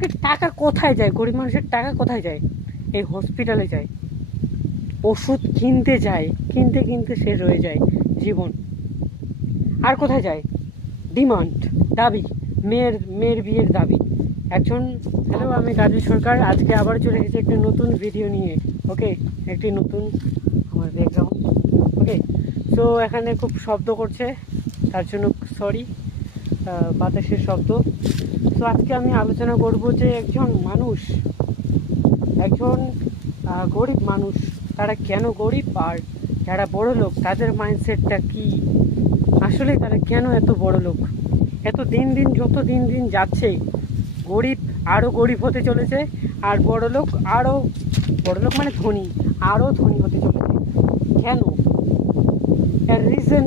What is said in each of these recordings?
কি টাকা কোথায় যায়? গরিব মানুষের টাকা কোথায় যায়? এই হসপিটালে যায়, ওষুধ কিনতে যায়, কিনতে কিনতে শেষ হয়ে যায় জীবন। আর কোথায় যায়? ডিমান্ড, দাবি, মেয়ের বিয়ের দাবি। একজন হ্যালো, আমি গাজী সরকার। আজকে আবার চলে এসেছি একটি নতুন ভিডিও নিয়ে। ওকে, একটি নতুন আমার ব্যাকগ্রাউন্ড। ওকে, সো এখানে খুব শব্দ করছে, তার জন্য সরি, বাতাসের শব্দ। তো আজকে আমি আলোচনা করব যে একজন গরিব মানুষ, তারা কেন গরিব, আর যারা বড় লোক তাদের মাইন্ডসেটটা কি, আসলে তারা কেন এত বড় লোক। এত দিন যত দিন যাচ্ছে, গরিব আরও গরিব হতে চলেছে, আর বড় লোক মানে ধনী, আরও ধনী হতে চলেছে। কেন? এর রিজন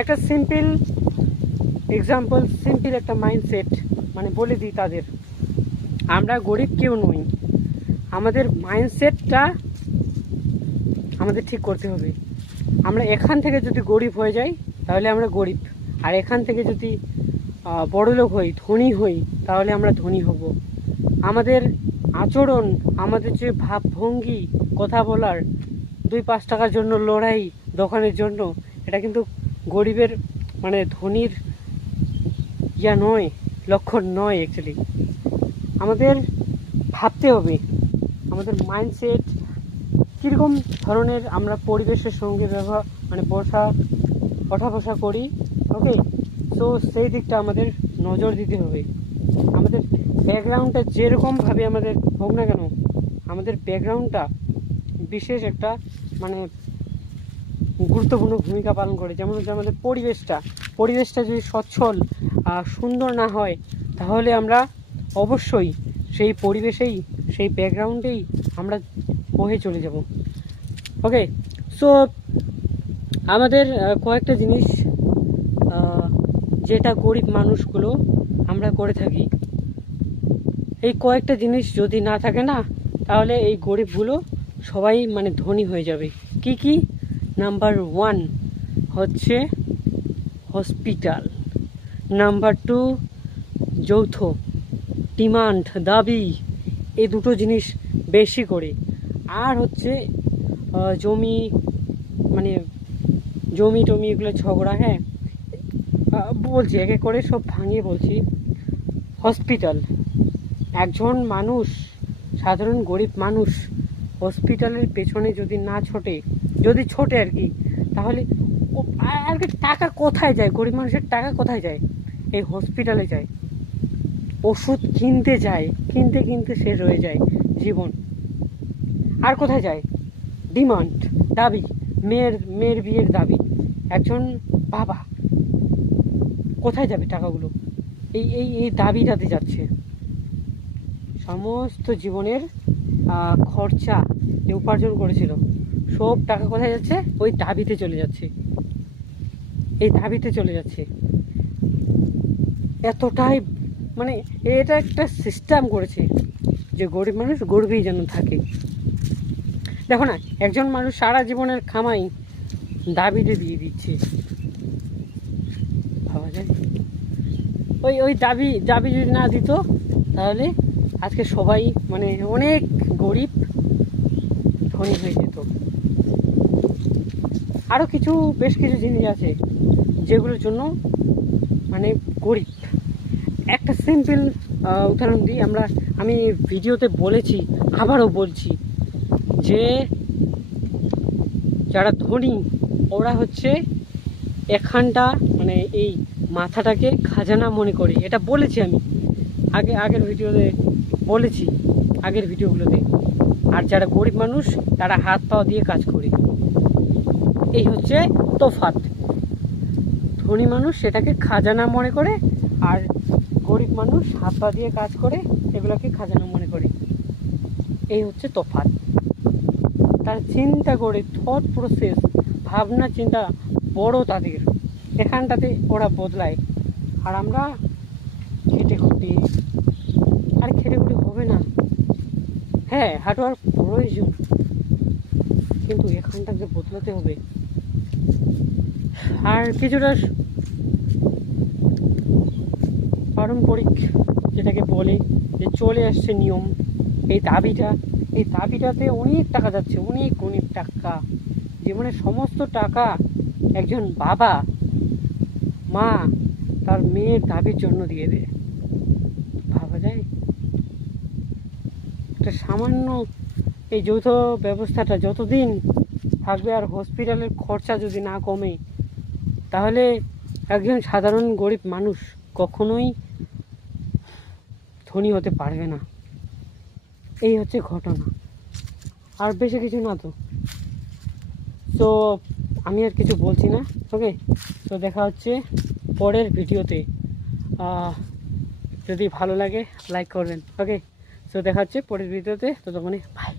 একটা সিম্পল এক্সাম্পল, সিম্পল একটা মাইন্ডসেট মানে বলে দিই তাদের। আমরা গরিব কেউ নই, আমাদের মাইন্ডসেটটা আমাদের ঠিক করতে হবে। আমরা এখান থেকে যদি গরিব হয়ে যাই তাহলে আমরা গরিব, আর এখান থেকে যদি বড়লোক হই, ধনী হই, তাহলে আমরা ধনী হব। আমাদের আচরণ, আমাদের যে ভাবভঙ্গি, কথা বলার, 2-5 টাকার জন্য লড়াই, দোকানের জন্য, এটা কিন্তু গরিবের মানে ধনীর নয়, লক্ষণ নয়। অ্যাকচুয়ালি আমাদের ভাবতে হবে আমাদের মাইন্ডসেট কীরকম ধরনের আমরা পরিবেশের সঙ্গে ব্যবহার মানে ওঠা বসা করি। ওকে, তো সেই দিকটা আমাদের নজর দিতে হবে। আমাদের ব্যাকগ্রাউন্ডটা যেরকমভাবে আমাদের হোক না কেন, আমাদের ব্যাকগ্রাউন্ডটা বিশেষ একটা মানে গুরুত্বপূর্ণ ভূমিকা পালন করে। যেমন হচ্ছে আমাদের পরিবেশটা যদি সচ্ছল সুন্দর না হয়, তাহলে আমরা অবশ্যই সেই পরিবেশেই, সেই ব্যাকগ্রাউন্ডেই আমরা বহে চলে যাব। ওকে, সো আমাদের কয়েকটা জিনিস যেটা গরিব মানুষগুলো আমরা করে থাকি, এই কয়েকটা জিনিস যদি না থাকে না, তাহলে এই গরিবগুলো সবাই মানে ধনী হয়ে যাবে। কি? নাম্বার 1 হচ্ছে হসপিটাল, নাম্বার 2 যৌথ, ডিমান্ড, দাবি, এই দুটো জিনিস বেশি করে। আর হচ্ছে জমি টমি এগুলো ঝগড়া। হ্যাঁ, বলছি এক এক করে সব ভাঙিয়ে বলছি। হসপিটাল, একজন মানুষ, সাধারণ গরিব মানুষ হসপিটালের পেছনে যদি না ছোটে, যদি ছোটে আর কি, তাহলে আর কি টাকা কোথায় যায়? গরিব মানুষের টাকা কোথায় যায়? এই হসপিটালে যায়, ওষুধ কিনতে যায়, কিনতে কিনতে শেষ হয়ে যায় জীবন। আর কোথায় যায়? ডিমান্ড, দাবি, মেয়ের বিয়ের দাবি। একজন বাবা কোথায় যাবে টাকাগুলো? এই দাবিটাতে যাচ্ছে। সমস্ত জীবনের খরচা যে উপার্জন করেছিল, সব টাকা কোথায় যাচ্ছে? ওই দাবিতে চলে যাচ্ছে, এই দাবিতে চলে যাচ্ছে। এতটাই মানে এটা একটা সিস্টেম করেছে যে গরিব মানুষ গরিবই যেন থাকে। দেখো না, একজন মানুষ সারা জীবনের কামাই দাবিতে দিয়ে দিচ্ছে, ভাবা যায়? ওই দাবি যদি না দিত, তাহলে আজকে সবাই মানে অনেক গরিব ধনী হয়ে যেত। আরও বেশ কিছু জিনিস আছে যেগুলোর জন্য মানে গরিব। একটা সিম্পল উদাহরণ দিই। আমি ভিডিওতে বলেছি, আবারও বলছি, যে যারা ধনী ওরা হচ্ছে এখানটা মানে এই মাথাটাকে খাজানা মনে করে। এটা বলেছি আমি আগের ভিডিওতে বলেছি, আগের ভিডিওগুলোতে। আর যারা গরিব মানুষ তারা হাত পা দিয়ে কাজ করে। এই হচ্ছে তফাৎ। ধনী মানুষ সেটাকে খাজানা মনে করে, আর গরিব মানুষ হাত পা দিয়ে কাজ করে, এগুলোকে খাজানা মনে করে। এই হচ্ছে তফাৎ। তার চিন্তা করে, থট প্রসেস, ভাবনা চিন্তা বড় তাদের, এখানটাতে ওরা বদলায়। আর আমরা খেটে খুঁটি হবে না। হ্যাঁ, হার্ডওয়ার্ক প্রয়োজন, কিন্তু এখানটাকে বদলাতে হবে। আর কিছুটা পারম্পরিক যেটাকে বলে যে চলে আসছে নিয়ম, এই দাবিটাতে অনেক টাকা যাচ্ছে, অনেক অনেক টাকা, জীবনের সমস্ত টাকা একজন বাবা মা তার মেয়ের দাবির জন্য দিয়ে দেয়। ভাবা যায়? একটা সামান্য এই যৌথ ব্যবস্থাটা যতদিন থাকবে আর হসপিটালের খরচা যদি না কমে, তাহলে একজন সাধারণ গরিব মানুষ কখনোই ধনী হতে পারবে না। এই হচ্ছে ঘটনা, আর বেশি কিছু না। তো আমি আর কিছু বলছি না। ওকে, তো দেখা হচ্ছে পরের ভিডিওতে। যদি ভালো লাগে লাইক করবেন। ওকে, তো দেখা হচ্ছে পরের ভিডিওতে। ততক্ষণে বাই।